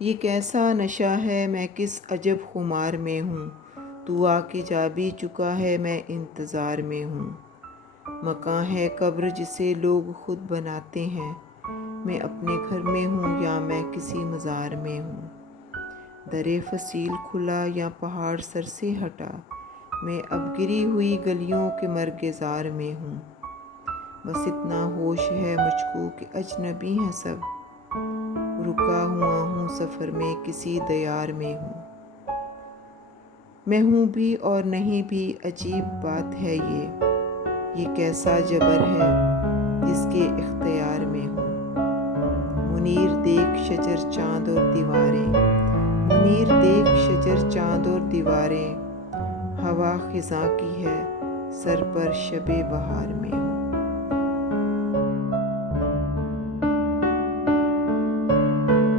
ये कैसा नशा है, मैं किस अजब खुमार में हूँ। तू आके जा भी चुका है, मैं इंतज़ार में हूँ। मकान है कब्र जिसे लोग खुद बनाते हैं। मैं अपने घर में हूँ या मैं किसी मज़ार में हूँ। दरे फसील खुला या पहाड़ सर से हटा, मैं अब गिरी हुई गलियों के मर्गेज़ार में हूँ। बस इतना होश है मुझको कि अजनबी हैं सब, रुका हुआ हूँ सफ़र में किसी दयार में हूँ। मैं हूँ भी और नहीं भी, अजीब बात है ये कैसा जबर है जिसके इख्तियार में हूँ। मुनीर देख शजर चाँद और दीवारें, मुनीर देख शजर चाँद और दीवारें, हवा खिज़ां की है सर पर शबे बहार में।